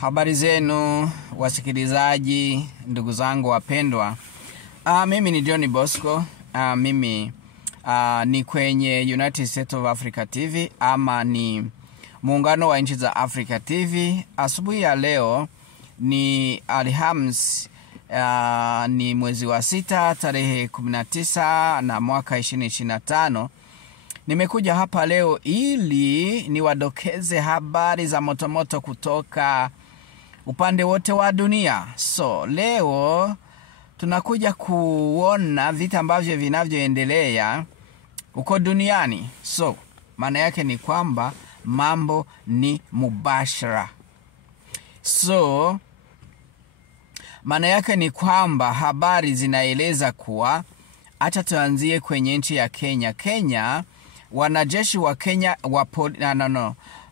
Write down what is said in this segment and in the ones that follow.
Habari zenu wasikilizaji, ndugu zangu wapendwa. Mimi ni Johnny Bosco. Mimi ni kwenye United States of Africa TV ama ni muungano wa nchi za Africa TV. Asubuhi ya leo ni Alhamisi, ni mwezi wa 6 tarehe 19 na mwaka 2025. Nimekuja hapa leo ili niwadokeze habari za motomoto kutoka upande wote wa dunia. So leo tunakuja kuona vitu ambavyo vinavyoendelea uko duniani. So maana yake ni kwamba mambo ni mubashara. So maana yake ni kwamba habari zinaeleza kuwa, acha tuanzie kwenye nchi ya Kenya. Kenya, wanajeshi wa Kenya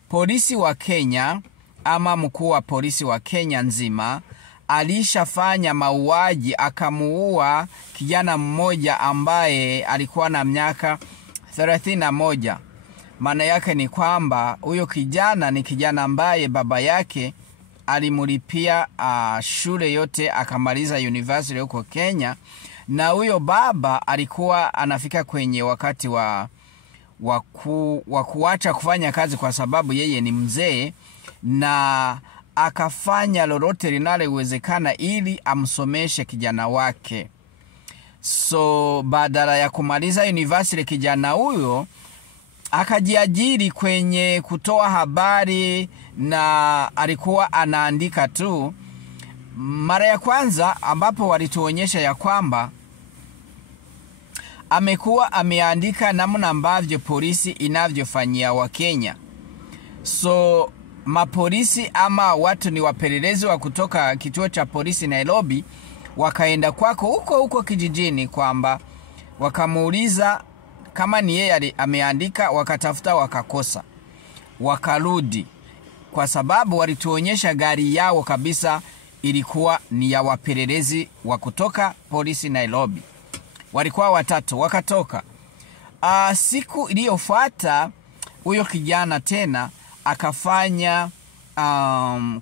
polisi wa Kenya ama mkuu wa polisi wa Kenya nzima alishafanya mauaji, akamuua kijana mmoja ambaye alikuwa na miaka 31. Maana yake ni kwamba huyo kijana ni kijana ambaye baba yake alimulipia shule yote akamaliza university huko Kenya, na huyo baba alikuwa anafika kwenye wakati wa kuacha kufanya kazi kwa sababu yeye ni mzee, na akafanya lolote linalowezekana ili amsomeshe kijana wake. So badala ya kumaliza university, kijana huyo akajiajiri kwenye kutoa habari na alikuwa anaandika tu. Mara ya kwanza ambapo walituonyesha ya kwamba amekuwa ameandika namna ambavyo polisi inavyofanyia wa Kenya. So mapolisi ama watu ni wapelelezi wa kutoka kituo cha polisi Nairobi wakaenda kwako huko kijijini, kwamba wakamuuliza kama ni yeye ameandika, wakatafuta wakakosa, wakarudi, kwa sababu walituonyesha gari yao kabisa ilikuwa ni ya wapelelezi wa kutoka polisi Nairobi. Walikuwa watatu, wakatoka. Siku iliyofuata huyo kijana tena akafanya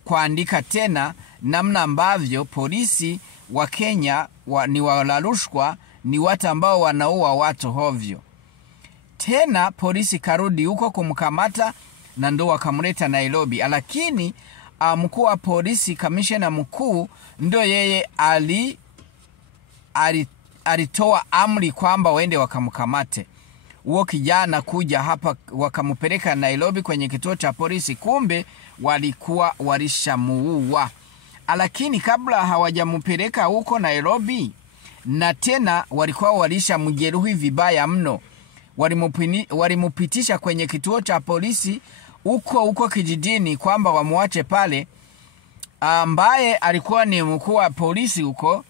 kuandika tena namna ambavyo polisi wa Kenya ni walarushwa, ni watu ambao wanaua watu hovyo. Tena polisi karudi huko kumkamata na ndo wakamleta Nairobi. Lakini mkuu wa polisi, kamishna mkuu, ndo yeye alitoa amri kwamba waende wakamkamate huo kijana, kuja hapa wakamupeleka Nairobi kwenye kituo cha polisi. Kumbe walikuwa walishamuua. Lakini kabla hawajamupeleka huko Nairobi, na tena walikuwa walishamjeruhi vibaya mno, walimupitisha kwenye kituo cha polisi huko kijijini kwamba wamuache pale. Ambaye alikuwa ni mkuu wa polisi huko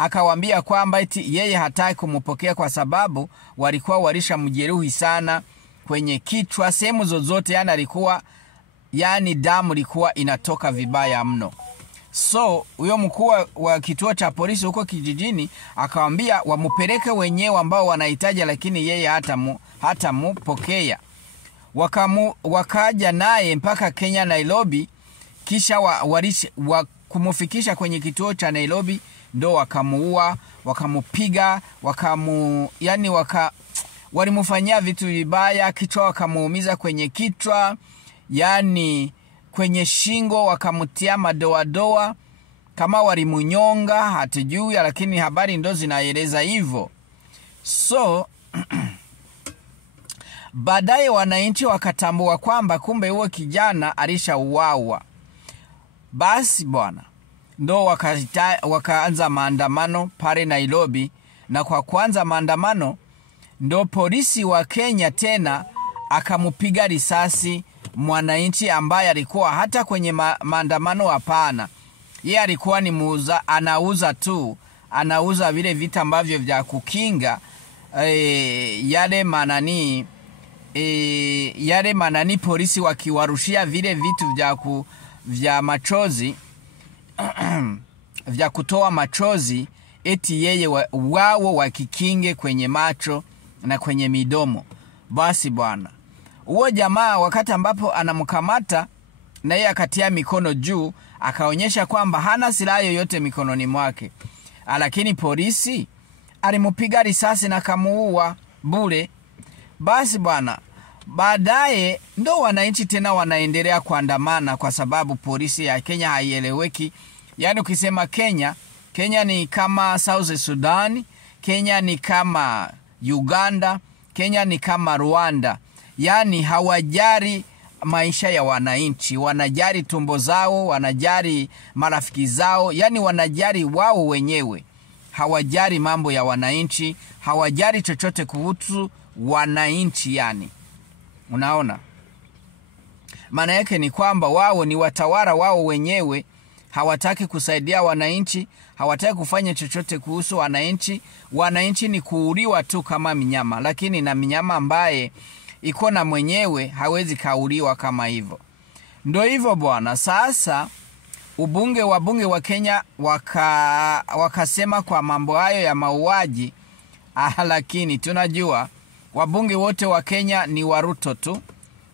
akawaambia kwamba eti yeye hataki kumupokea kwa sababu walikuwa walishamjeruhi sana kwenye kichwa, sehemu zozote, yani alikuwa damu ilikuwa inatoka vibaya mno. So huyo mkuu wa kituo cha polisi huko kijijini akawaambia wamupeleke wenyewe ambao wanahitaji, lakini yeye hata mupokea. Wakaja naye mpaka Kenya Nairobi, kisha kumufikisha kwenye kituo cha Nairobi, ndo wakamuua, wakamupiga, walimufanyia vitu vibaya. Kichwa wakamuumiza kwenye kichwa, kwenye shingo wakamutia madoa. Kama walimunyonga hatujui, lakini habari ndo zinaeleza hivyo. So baadaye wananchi wakatambua kwamba kumbe huo kijana alishauawa. Basi bwana, ndo wakaanza maandamano pale Nairobi, na kwa kwanza maandamano ndo polisi wa Kenya tena akamupiga risasi mwananchi ambaye alikuwa hata kwenye maandamano hapana. Yeye alikuwa ni muuza, anauza vile vitu ambavyo vya kukinga yale manani polisi wakiwarushia vile vitu vya machozi vya kutoa machozi, eti yeye wao wakikinge kwenye macho na kwenye midomo. Basi bwana, huo jamaa wakati ambapo anamkamata na yeye akatia mikono juu, akaonyesha kwamba hana silaha yoyote mikononi mwake. Lakini polisi alimupiga risasi na kamuua bure. Basi bwana, baadaye ndo wananchi tena wanaendelea kuandamana kwa sababu polisi ya Kenya haieleweki. Yaani ukisema Kenya ni kama South Sudan, Kenya ni kama Uganda, Kenya ni kama Rwanda. Yaani hawajari maisha ya wananchi, wanajari tumbo zao, wanajari marafiki zao, yaani wanajari wao wenyewe. Hawajari mambo ya wananchi, hawajari chochote kuhusu wananchi yani. Unaona? Maana yake ni kwamba wao ni watawala wao wenyewe, hawataki kusaidia wananchi, hawataki kufanya chochote kuhusu wananchi. Wananchi ni kuuliwa tu kama mnyama, lakini na mnyama ambaye iko na mwenyewe hawezi kauliwa kama hivyo. Ndio hivyo bwana. Sasa wabunge wa Kenya wakasema kwa mambo hayo ya mauaji, lakini tunajua wabunge wote wa Kenya ni wa Ruto tu,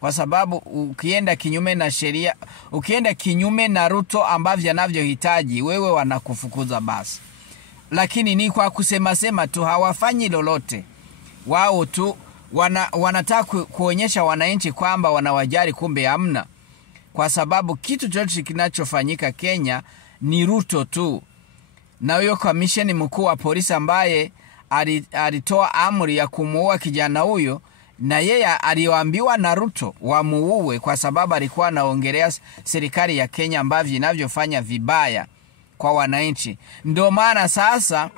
kwa sababu ukienda kinyume na sheria, ukienda kinyume na Ruto ambavyo anavyohitaji, wewe wanakufukuza basi. Lakini ni kwa kusema tu, hawafanyi lolote. Wao tu wanataka kuonyesha wananchi kwamba wanawajali, kumbe hamna. Kwa sababu kitu chochote kinachofanyika Kenya ni Ruto tu. Na huyo kamisheni mkuu wa polisi ambaye alitoa amri ya kumuua kijana huyo, na yeye aliambiwa na Ruto wamuue kwa sababu alikuwa anaongelea serikali ya Kenya ambavyo inavyofanya vibaya kwa wananchi. Ndio maana sasa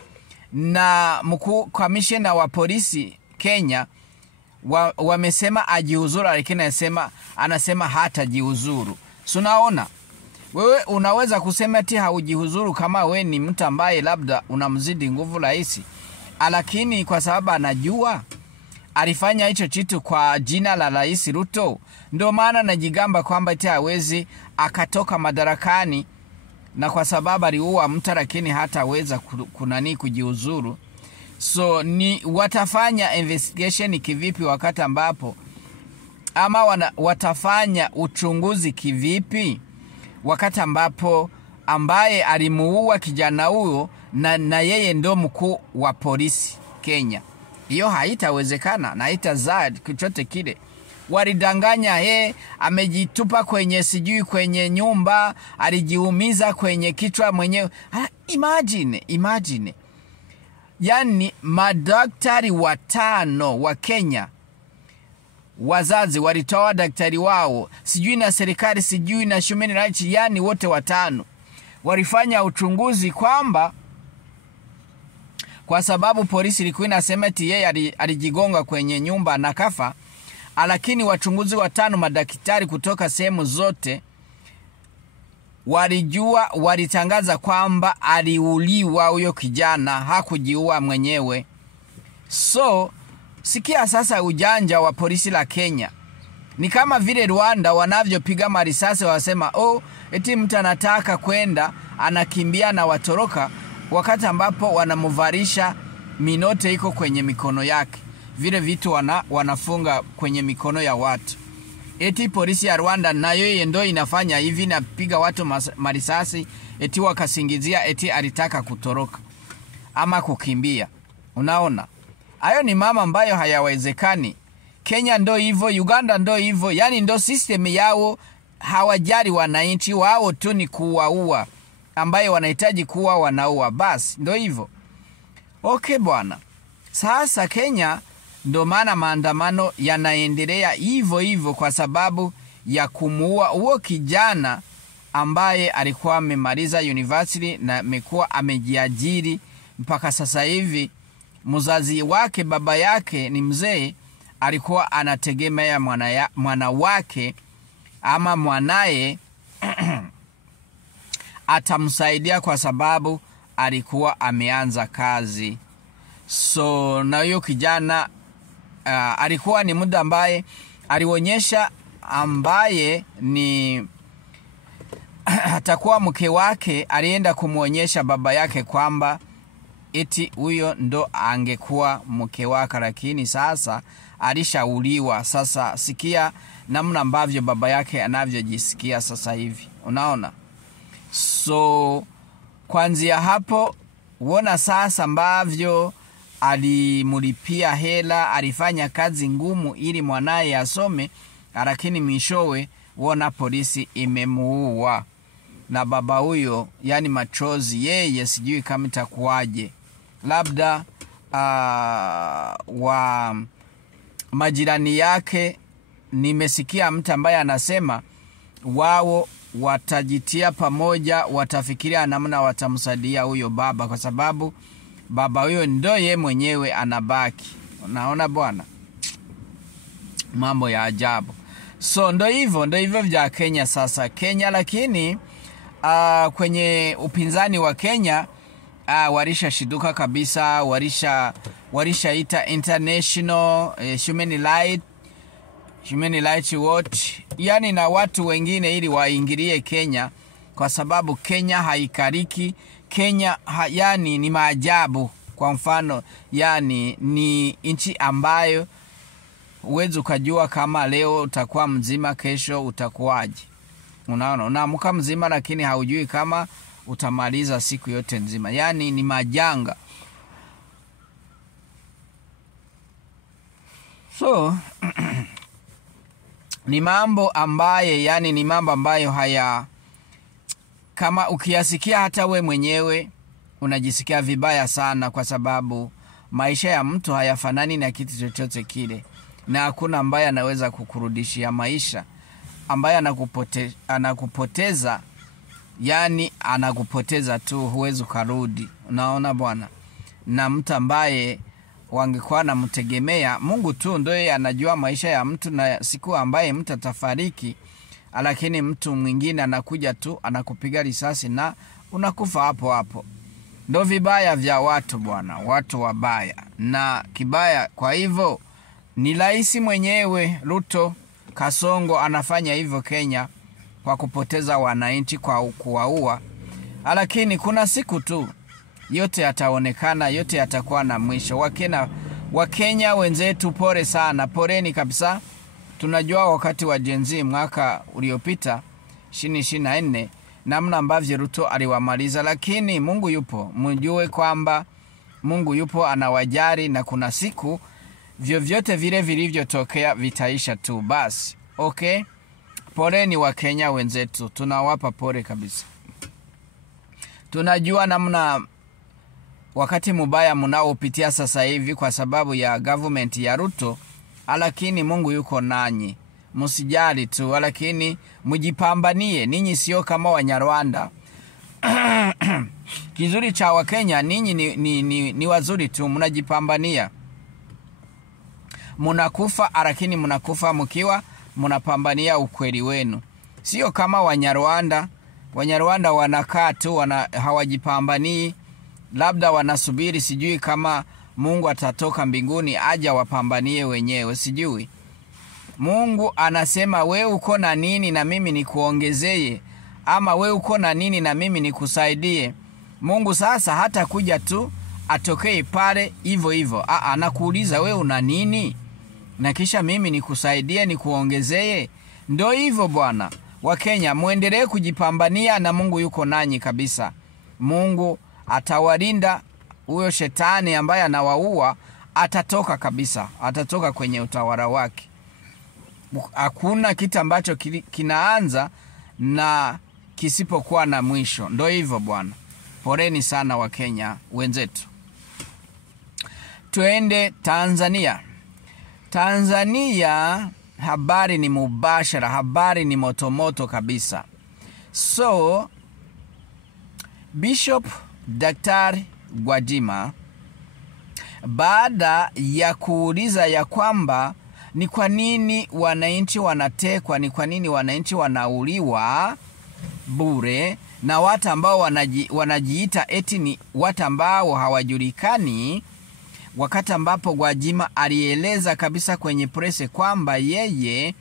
na mkuu kamishena wa polisi Kenya wamesema ajihuzuru, lakini anasema hata jihuzuru. Unaona? Wewe unaweza kusema ati haujihuzuru kama we ni mtu ambaye labda unamzidi nguvu rais. Lakini kwa sababu anajua alifanya hicho kitu kwa jina la Rais Ruto, ndio maana anajigamba kwamba ati hawezi akatoka madarakani, na kwa sababu aliua mtu lakini hataweza kujihuzuru. So ni watafanya investigation kivipi wakati ambapo, ama watafanya uchunguzi kivipi wakati ambapo ambaye alimuua kijana huyo na yeye ndo mkuu wa polisi Kenya? Hiyo haitawezekana na haitazaa chochote kile. Walidanganya amejitupa kwenye nyumba, alijiumiza kwenye kichwa mwenyewe. Imagine. Yani madaktari 5 wa Kenya, wazazi walitoa daktari wao, sijui na serikali, sijui na human rights, yani wote 5 walifanya uchunguzi kwamba kwa sababu polisi ilikuwa inasema eti yeye alijigonga kwenye nyumba na kafa. Lakini wachunguzi 5 madaktari kutoka sehemu zote walitangaza kwamba aliuliwa huyo kijana, hakujiua mwenyewe. So sikia sasa ujanja wa polisi la Kenya. Ni kama vile Rwanda wanavyopiga marisasi, wasema eti mtu anataka kwenda, anakimbia na watoroka, wakati ambapo wanamuvarisha minote iko kwenye mikono yake. Vile vitu wanafunga kwenye mikono ya watu. Eti polisi ya Rwanda nayo ndio inafanya hivi, na piga watu marisasi eti wakasingizia eti alitaka kutoroka ama kukimbia. Unaona? Hayo ni mama ambayo hayawezekani. Kenya ndo hivyo, Uganda ndo hivyo. Yani ndo system yao, hawajali wananchi wao tu ni kuwaua, ambaye wanahitaji kuwa wanaua. Basi ndo hivyo. Okay bwana. Sasa Kenya ndo maana maandamano yanaendelea hivyo kwa sababu ya kumuua huo kijana ambaye alikuwa amemaliza university na amekuwa amejiajiri mpaka sasa hivi. Mzazi wake, baba yake ni mzee, alikuwa anategemea mwana wake ama mwanae atamsaidia kwa sababu alikuwa ameanza kazi. So na huyo kijana alikuwa ni muda ambaye alionyesha ambaye ni atakuwa mke wake, alienda kumuonyesha baba yake kwamba eti huyo ndo angekuwa mke wake. Lakini sasa alishauliwa. Sasa sikia namna ambavyo baba yake anavyojisikia sasa hivi, unaona. So kuanzia hapo uona sasa ambavyo alimulipia hela, alifanya kazi ngumu ili mwanae asome, lakini mwishowe uona polisi imemuua. Na baba huyo yani machozi, yeye sijui kama itakuwaje. Labda wa majirani yake, nimesikia mtu ambaye anasema wao watajitia pamoja, watafikiria namna watamsaidia huyo baba, kwa sababu baba huyo ndio yeye mwenyewe anabaki. Unaona bwana, mambo ya ajabu. So ndo hivyo vya Kenya sasa. Kenya lakini kwenye upinzani wa Kenya warisha shiduka kabisa, warisha ita International Human Rights Watch, yani na watu wengine, ili waingilie Kenya, kwa sababu Kenya haikariki. Kenya yani ni maajabu. Kwa mfano, yani ni nchi ambayo uwezi ukajua kama leo utakuwa mzima, kesho utakuwaje. Unaona, unaamka mzima lakini haujui kama utamaliza siku yote nzima. Yani ni majanga. So ni mambo ambayo haya, kama ukiyasikia hata we mwenyewe unajisikia vibaya sana, kwa sababu maisha ya mtu hayafanani na kitu chochote kile, na hakuna ambaye anaweza kukurudishia maisha. Ambaye anakupoteza yani anakupoteza tu, huwezi kurudi. Unaona bwana, na mtu ambaye wangekuwa namtegemea, Mungu tu ndio anajua maisha ya mtu na siku ambaye mtu atafariki, lakini mtu mwingine anakuja tu anakupiga risasi na unakufa hapo hapo. Ndio vibaya vya watu bwana, watu wabaya na kibaya. Kwa hivyo ni rais mwenyewe Ruto Kasongo anafanya hivyo Kenya, kwa kupoteza wananchi, kwa kuwaua. Lakini kuna siku tu yote yataonekana, yote yatakuwa na mwisho. Wakenya wenzetu, pole sana, poleni kabisa. Tunajua wakati wa Gen Z mwaka uliopita 2024 namna ambavyo Ruto aliwamaliza, lakini Mungu yupo. Mjue kwamba Mungu yupo, anawajali, na kuna siku vyovyote vile vilivyotokea vitaisha tu basi. Okay? Poleni wa Kenya wenzetu, tunawapa pole kabisa. Tunajua namna wakati mubaya mnaopitia sasa hivi kwa sababu ya government ya Ruto, lakini Mungu yuko nanyi. Msijali tu, lakini mjipambanie. Ninyi sio kama Wanyarwanda. Kizuri cha Wakenya, ninyi ni wazuri tu, mnajipambania. Munakufa, lakini munakufa mkiwa munapambania ukweli wenu. Sio kama Wanyarwanda. Wanyarwanda wanakaa tu, hawajipambanii. Labda wanasubiri sijui kama Mungu atatoka mbinguni aje wapambanie wenyewe, sijui. Mungu anasema we uko na nini na mimi nikuongezee, ama we uko na nini na mimi nikusaidie. Mungu sasa hata kuja tu atokee pale hivyo. Anakuuliza we una nini, na kisha mimi nikusaidie, nikuongezee. Ndio hivyo bwana. Wakenya muendelee kujipambania, na Mungu yuko nanyi kabisa. Mungu atawalinda. Huyo shetani ambaye anawaua atatoka kabisa, atatoka kwenye utawala wake. Hakuna kitu ambacho kinaanza na kisipokuwa na mwisho. Ndio hivyo bwana. Poleni sana wa Kenya wenzetu. Tuende Tanzania. Tanzania habari ni mubashara, habari ni motomoto kabisa. So Bishop Daktari Gwajima, baada ya kuuliza ya kwamba ni kwa nini wananchi wanatekwa, ni kwa nini wananchi wanauliwa bure, na watu ambao wanajiita eti ni watu ambao hawajulikani, wakati ambapo Gwajima alieleza kabisa kwenye press kwamba yeye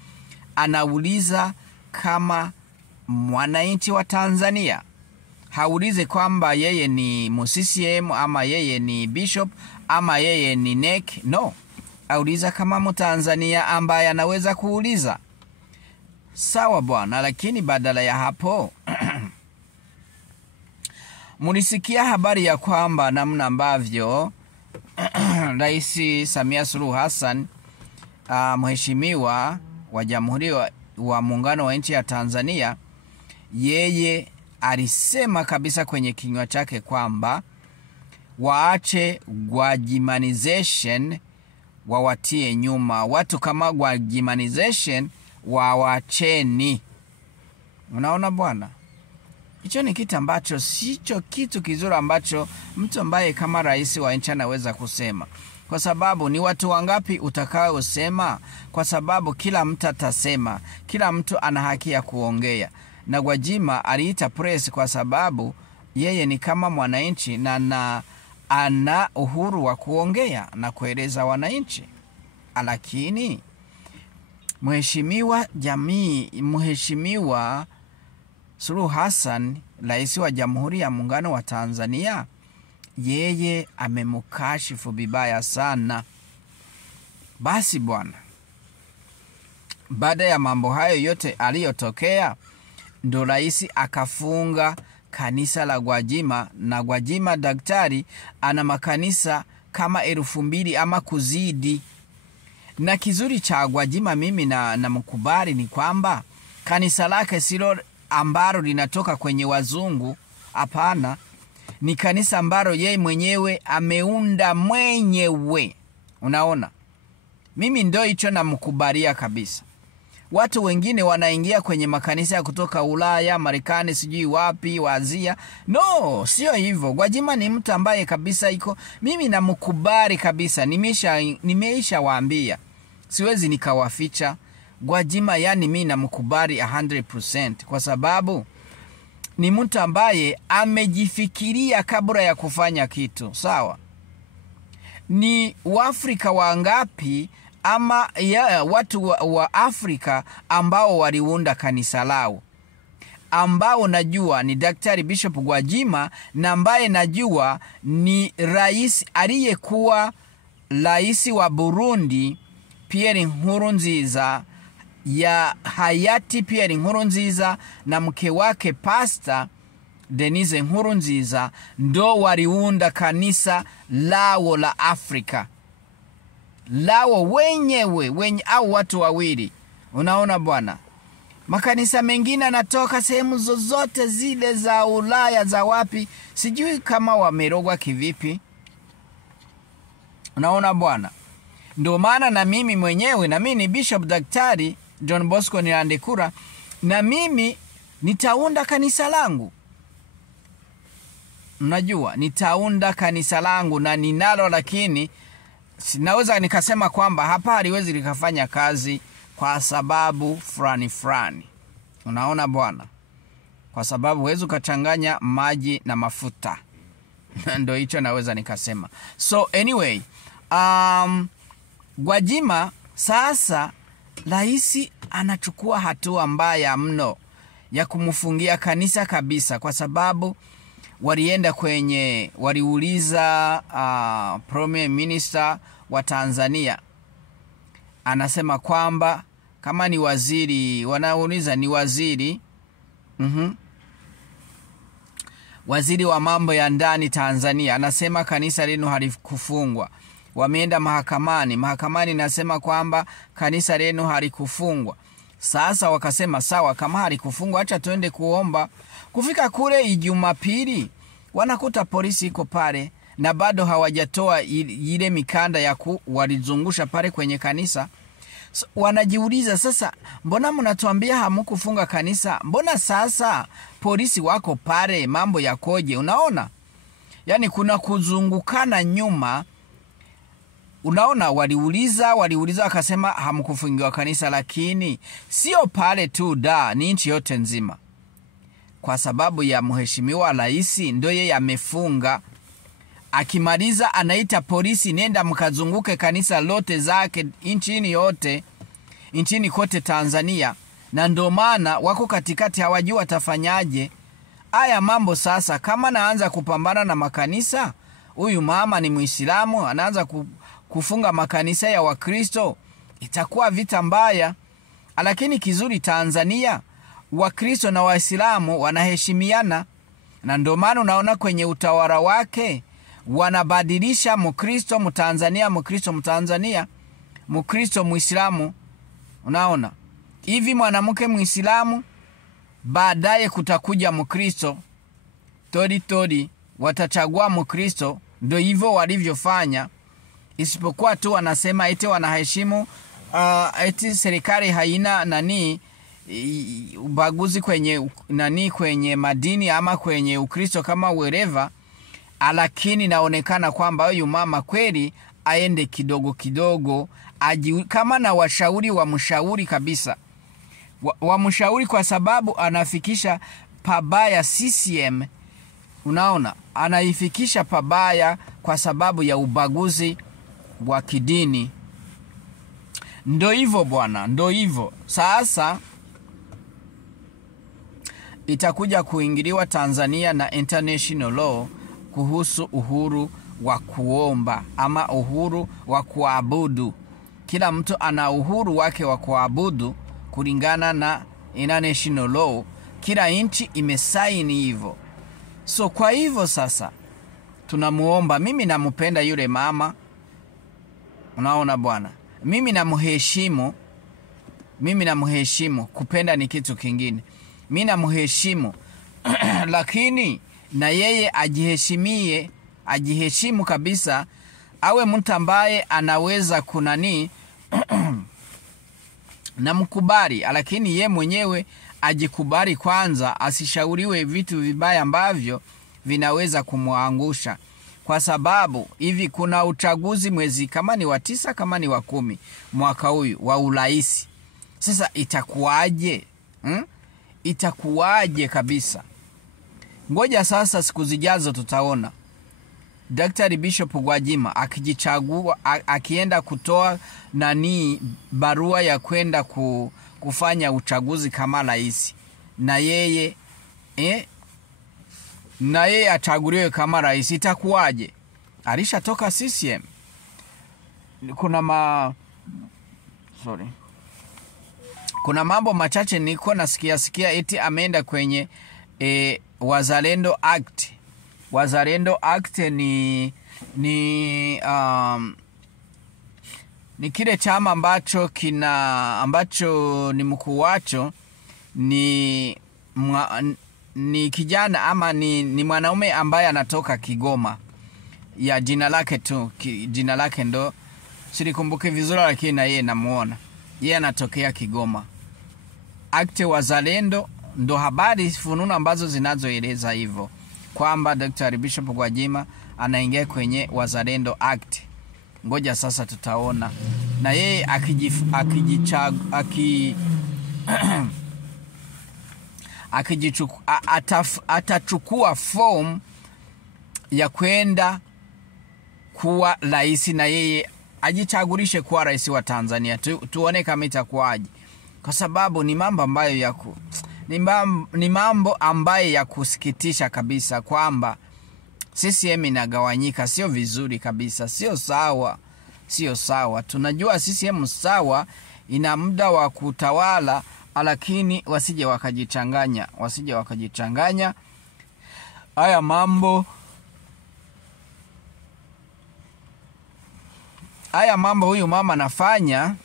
anauliza kama mwananchi wa Tanzania. Haulize kwamba yeye ni CCM ama yeye ni bishop ama yeye ni NEC. No. auliza kama Mtanzania ambaye anaweza kuuliza. Sawa bwana, lakini badala ya hapo munisikia habari ya kwamba namna ambavyo Rais Samia Suluhu Hassan, mheshimiwa wa Jamhuri wa Muungano wa nchi ya Tanzania, yeye alisema kabisa kwenye kinywa chake kwamba waache Gwajimanization, wawatie nyuma. Watu kama Gwajimanization wawacheni. Unaona bwana? Hicho ni kitu ambacho sicho kitu kizuri ambacho mtu ambaye kama rais wa nchi anaweza kusema. Kwa sababu ni watu wangapi utakao usema? Kwa sababu kila mtu atasema, kila mtu ana haki ya kuongea. Na Gwajima aliita press kwa sababu yeye ni kama mwananchi na ana uhuru wa kuongea na kueleza wananchi. Lakini Mheshimiwa Suluhu Hassan, rais wa Jamhuri ya Muungano wa Tanzania, yeye amemkashifu vibaya sana. Basi bwana, baada ya mambo hayo yote aliyotokea, ndo rais akafunga kanisa la Gwajima. Na Gwajima daktari ana makanisa kama 2,000 ama kuzidi. Na kizuri cha Gwajima mimi na mkubali ni kwamba kanisa lake silo ambalo linatoka kwenye wazungu. Hapana, ni kanisa ambalo yeye mwenyewe ameunda mwenyewe. Unaona? Mimi ndo hicho namkubalia kabisa. Watu wengine wanaingia kwenye makanisa kutoka Ulaya, Marekani, sijui wapi, wa Asia. No, sio hivyo. Gwajima ni mtu ambaye kabisa iko, mimi namkubali kabisa. Nimeisha waambia. Siwezi nikawaficha. Gwajima yani mimi namkubali 100% kwa sababu ni mtu ambaye amejifikiria kabla ya kufanya kitu. Sawa? Ni Waafrika wangapi ama watu wa Afrika ambao waliunda kanisa lao? Ambao najua ni Daktari Bishop Gwajima, na ambaye najua ni rais aliyekuwa rais wa Burundi Pierre Nkurunziza, ya hayati Pierre Nkurunziza, na mke wake Pastor Denise Nkurunziza, ndo waliunda kanisa lao la Afrika. Lao wenyewe au watu wawili. Unaona bwana? Makanisa mengine natoka sehemu zozote zile za Ulaya, za wapi, sijui kama wamerogwa kivipi. Unaona bwana? Ndio maana na mimi mwenyewe, na mimi ni Bishop Daktari John Bosco Nilandekura, na mimi nitaunda kanisa langu. Unajua, nitaunda kanisa langu na ninalo, lakini sinaweza nikasema kwamba hapa haliwezi likafanya kazi kwa sababu fulani. Unaona bwana? Kwa sababu huwezi ukachanganya maji na mafuta. Ndio hicho naweza nikasema. So anyway, Gwajima sasa rais anachukua hatua mbaya mno ya kumfungia kanisa kabisa, kwa sababu waliuliza Premier Minister wa Tanzania, anasema kwamba kama ni waziri, wanauliza ni waziri waziri wa mambo ya ndani Tanzania, anasema kanisa lenu halikufungwa. Wameenda mahakamani nasema kwamba kanisa lenu halikufungwa. Sasa wakasema sawa, kama halikufungwa acha tuende kuomba. Kufika kule Jumapili wanakuta polisi iko pale na bado hawajatoa ile mikanda ya walizungusha pale kwenye kanisa. So, wanajiuliza sasa, mbona mnatuambia hamkufunga kanisa? Mbona sasa polisi wako pale, mambo yakoje? Unaona? Yani kuna kuzungukana nyuma. Unaona, waliuliza wakasema hamkufungiwa kanisa, lakini sio pale tu ni nchi yote nzima. Kwa sababu ya mheshimiwa rais ndio yeye amefunga. Akimaliza anaita polisi, nenda mkazunguke kanisa lote zake nchini yote, nchini kote Tanzania. Na ndio maana wako katikati, hawajua watafanyaje. Haya mambo sasa, kama naanza kupambana na makanisa, huyu mama ni Muislamu anaanza kufunga makanisa ya Wakristo, itakuwa vita mbaya. Lakini kizuri Tanzania, Wakristo na Waislamu wanaheshimiana, na ndio maana unaona kwenye utawala wake wanabadilisha Mkristo Mtanzania, Mkristo Mtanzania, Mkristo Muislamu. Unaona hivi, mwanamke Muislamu, baadaye kutakuja Mkristo, tori watachagua Mkristo. Ndio hivyo walivyofanya, isipokuwa tu wanasema eti wanaheshimu eti serikali haina ubaguzi kwenye madini ama kwenye Ukristo kama wherever. Lakini naonekana kwamba huyu mama kweli aende kidogo kidogo, kama na washauri wa mshauri kabisa, wa mshauri, kwa sababu anafikisha pabaya CCM. Unaona, anaifikisha pabaya kwa sababu ya ubaguzi wa kidini. Ndo hivyo bwana, ndo hivyo. Sasa itakuja kuingiliwa Tanzania na international law kuhusu uhuru wa kuomba ama uhuru wa kuabudu. Kila mtu ana uhuru wake wa kuabudu kulingana na international law. Kila nchi imesaini hivyo. So kwa hivyo sasa tunamuomba, mimi nampenda yule mama. Unaona bwana, mimi namheshimu. Kupenda ni kitu kingine. Mimi namheshimu lakini na yeye ajiheshimu kabisa, awe mtu ambaye anaweza na mkubali, lakini ye mwenyewe ajikubali kwanza, asishauriwe vitu vibaya ambavyo vinaweza kumuangusha. Kwa sababu hivi kuna uchaguzi mwezi kama ni wa 9 kama ni wa 10 mwaka huyu wa urais. Sasa itakuwaje? Itakuwaje kabisa? Ngoja sasa siku zijazo tutaona. Dr. Bishop Gwajima akijichagua, akienda kutoa barua ya kwenda kufanya uchaguzi kama rais, na yeye achaguliwe kama rais, itakuwaje? Alishatoka CCM. Kuna mambo machache niko nasikia eti ameenda kwenye Wazalendo Act. Wazalendo Act ni kile chama ambacho ni mkuu wacho ni kijana ama ni mwanaume ambaye anatoka Kigoma. Ya jina lake ndo silikumbuke vizuri, lakini na yeye namuona. Yeye anatokea Kigoma. Act Wazalendo ndo habari fununu ambazo zinazoeleza hivyo kwamba Dr. Bishop Gwajima anaingia kwenye Wazalendo Act. Ngoja sasa tutaona. Na yeye atachukua form ya kwenda kuwa rais, na yeye ajichagulishe kuwa rais wa Tanzania. Tuone kama itakuwaje, kwa sababu ni mambo ambayo ni mambo ambayo ya kusikitisha kabisa, kwamba CCM inagawanyika. Sio vizuri kabisa, sio sawa. Tunajua CCM sawa, ina muda wa kutawala, lakini wasije wakajichanganya. Haya mambo huyu mama anafanya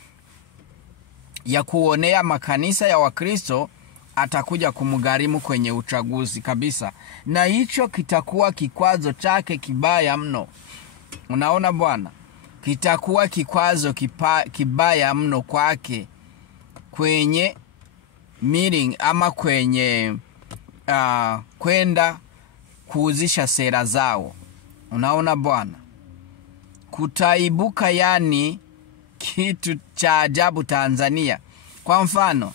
ya kuonea makanisa ya Wakristo, atakuja kumgharimu kwenye uchaguzi kabisa, na hicho kitakuwa kikwazo chake kibaya mno. Unaona bwana, kitakuwa kikwazo kibaya mno kwake kwenye meeting ama kwenye kwenda kuuzisha sera zao. Unaona bwana, kutaibuka kitu cha ajabu Tanzania. Kwa mfano,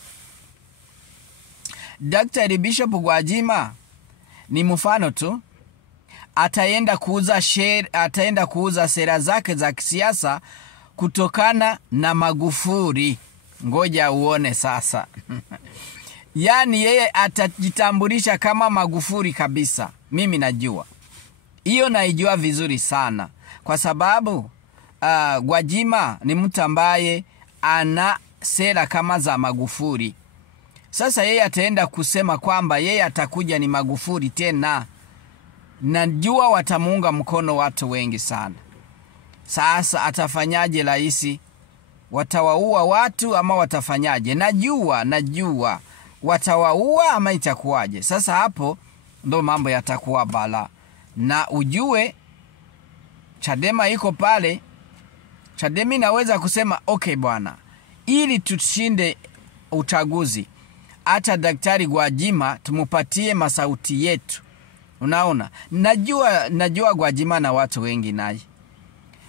Dr. Bishop Gwajima ni mfano tu, ataenda kuuza sera zake za kisiasa kutokana na Magufuli. Ngoja uone sasa. Yeye atajitambulisha kama Magufuli kabisa. Mimi najua hiyo, naijua vizuri sana, kwa sababu Gwajima ni mtu ambaye ana sera kama za Magufuli. Sasa yeye ataenda kusema kwamba yeye atakuja ni Magufuli tena. Najua watamuunga mkono watu wengi sana. Sasa atafanyaje rais? Watawaua watu ama watafanyaje? Najua watawaua ama itakuwaje? Sasa hapo ndo mambo yatakuwa bala. Na ujue Chadema iko pale. Chadema inaweza kusema okay bwana, ili tushinde uchaguzi, hata Daktari Gwajima tumupatie masauti yetu. Unaona? Najua Gwajima na watu wengi naye.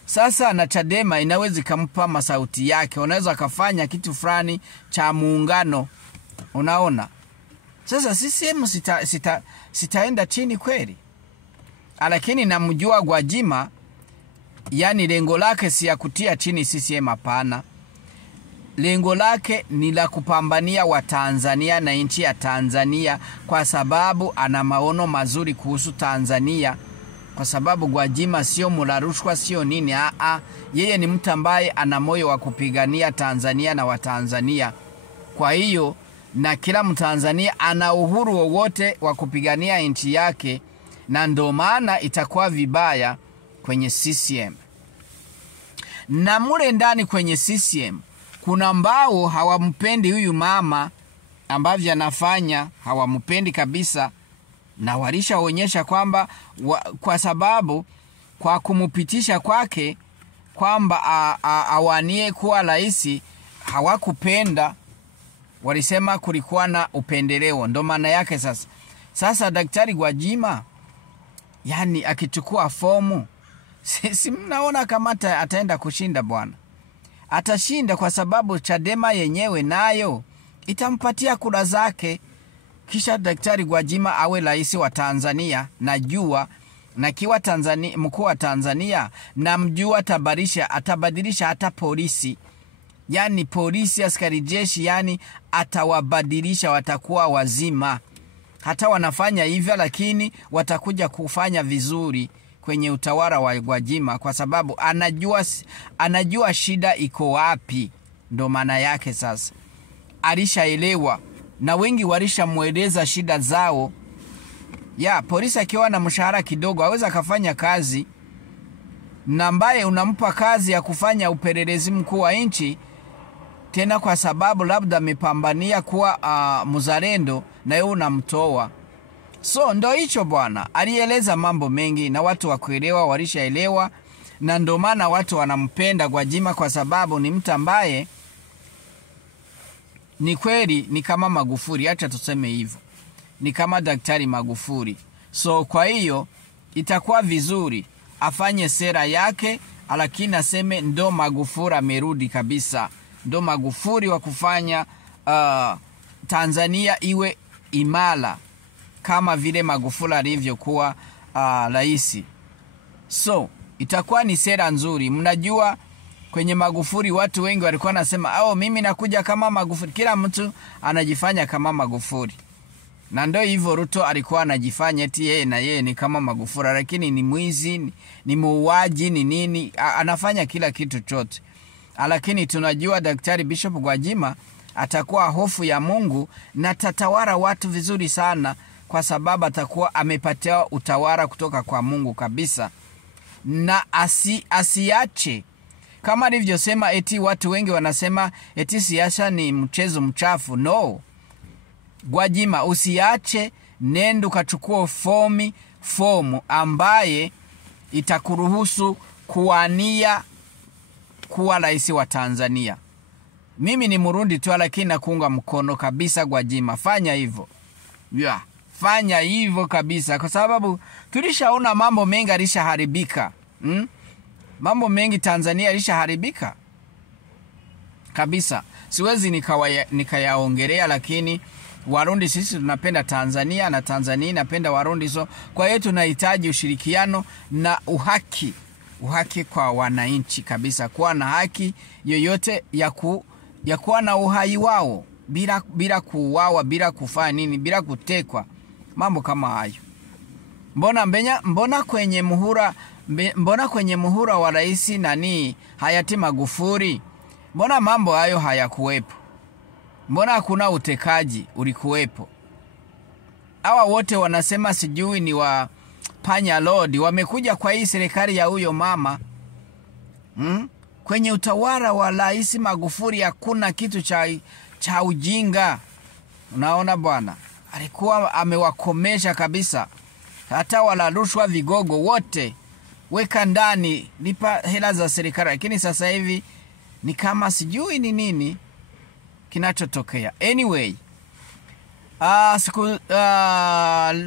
Sasa na Chadema inaweza kumpa masauti yake. Unaweza kufanya kitu fulani cha muungano. Unaona? Sasa CCM sitaenda chini kweli. Lakini namjua Gwajima, yani lengo lake si ya kutia chini CCM, hapana. Lengo lake ni la kupambania wa Tanzania na nchi ya Tanzania, kwa sababu ana maono mazuri kuhusu Tanzania. Kwa sababu Gwajima sio mula rushwa, sio nini. Yeye ni mtu ambaye ana moyo wa kupigania Tanzania na Watanzania. Kwa hiyo na kila Mtanzania ana uhuru wowote wa kupigania nchi yake, na ndo maana itakuwa vibaya kwenye CCM. Na mule ndani kwenye CCM kuna ambao hawampendi huyu mama ambavyo anafanya, hawampendi kabisa, na walishaonyesha kwamba kwa sababu kwa kumupitisha kwake kwamba awanie kuwa rais hawakupenda. Walisema kulikuwa na upendeleo. Ndo maana yake sasa Daktari Gwajima yani akichukua fomu, si mnaona kama ataenda kushinda bwana. Atashinda kwa sababu Chadema yenyewe nayo itampatia kura zake. Kisha Daktari Gwajima awe rais wa Tanzania. Najua na kiwa Tanzania, mkuu wa Tanzania, namjua atabadilisha hata polisi. Yani polisi, askari jeshi, yani atawabadilisha, watakuwa wazima. Hata wanafanya hivyo, lakini watakuja kufanya vizuri kwenye utawala wa Gwajima, kwa sababu anajua shida iko wapi. Ndo maana yake sasa alishaelewa, na wengi walishamueleza shida zao. Polisi akiwa na mshahara kidogo aweza kufanya kazi, na ambaye unampa kazi ya kufanya upelelezi mkuu wa nchi tena kwa sababu labda amepambania kuwa mzalendo, na yeye unamtoa. So ndo hicho bwana, alieleza mambo mengi na watu wakuelewa, walishaelewa, na ndo maana watu wanampenda Gwajima, kwa sababu ni mtu ambaye ni kweli ni kama Magufuli. Acha tuseme hivyo, ni kama Daktari Magufuli. So kwa hiyo itakuwa vizuri afanye sera yake, lakini aseme ndo Magufuli amerudi kabisa. Ndo Magufuli wa kufanya Tanzania iwe imara kama vile Magufuli alivyokuwa rais. So itakuwa ni sera nzuri. Mnajua kwenye Magufuli watu wengi walikuwa nasema mimi nakuja kama Magufuli. Kila mtu anajifanya kama Magufuli. Na ndo hivyo Ruto alikuwa anajifanya eti yeye ni kama Magufuli, lakini ni mwizi, ni muuaji, ni nini, anafanya kila kitu chote. Lakini tunajua Daktari Bishop Gwajima atakuwa hofu ya Mungu na tatawala watu vizuri sana, kwa sababu atakuwa amepatia utawala kutoka kwa Mungu kabisa. Na asiache kama alivyosema, eti watu wengi wanasema eti siasa ni mchezo mchafu. No. Gwajima, usiache, nenda kachukua fomu ambaye itakuruhusu kuwania kuwa rais wa Tanzania. Mimi ni Murundi tu, lakini nakuunga mkono kabisa Gwajima. Fanya hivyo. Fanya hivyo kabisa, kwa sababu tulishaona mambo mengi alishaharibika. Mambo mengi Tanzania alishaharibika kabisa. Siwezi nikayaongelea, lakini Warundi sisi tunapenda Tanzania na Tanzania inapenda Warundi. So kwa hiyo tunahitaji ushirikiano na uhaki kwa wananchi kabisa, kuwa na haki yoyote ya kuwa na uhai wao bila kuuawa, bila kufanya nini, bila kutekwa, mambo kama hayo. Mbona kwenye muhula mbona kwenye muhula wa rais hayati Magufuli, mbona mambo hayo hayakuwepo? Mbona hakuna utekaji ulikuwepo? Hawa wote wanasema sijui ni wa panya lord, wamekuja kwa hii serikali ya huyo mama. Kwenye utawala wa rais Magufuli hakuna kitu cha ujinga. Unaona bwana, alikuwa amewakomesha kabisa. Hata wala rushwa vigogo wote weka ndani, lipa hela za serikali. Lakini sasa hivi ni kama sijui ni nini kinachotokea. Anyway,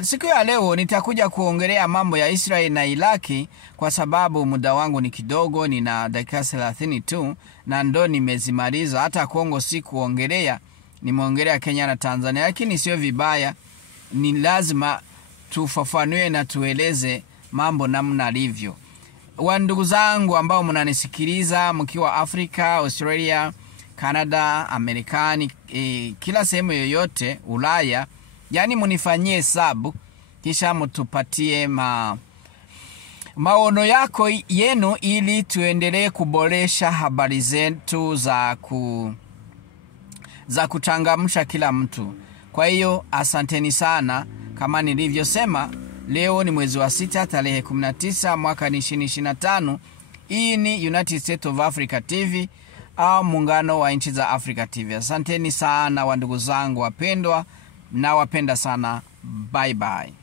siku ya leo nitakuja kuongelea mambo ya Israel na Iraki kwa sababu muda wangu ni kidogo, nina dakika 30 tu na ndo nimezimaliza. Hata Kongo sikuongelea, nimeongelea Kenya na Tanzania, lakini sio vibaya, ni lazima tufafanue na tueleze mambo namna alivyo. Wandugu zangu ambao mnanisikiliza mkiwa Afrika, Australia, Canada, Amerikani, kila sehemu yoyote, Ulaya, yani munifanyie hesabu kisha mtupatie maono yenu ili tuendelee kuboresha habari zetu za kuchangamsha kila mtu. Kwa hiyo asanteni sana. Kama nilivyosema, leo ni mwezi wa 6 tarehe 19 mwaka 2025. Hii ni United States of Africa TV au muungano wa nchi za Afrika TV. Asanteni sana wandugu zangu wapendwa, na wapenda sana. Bye bye.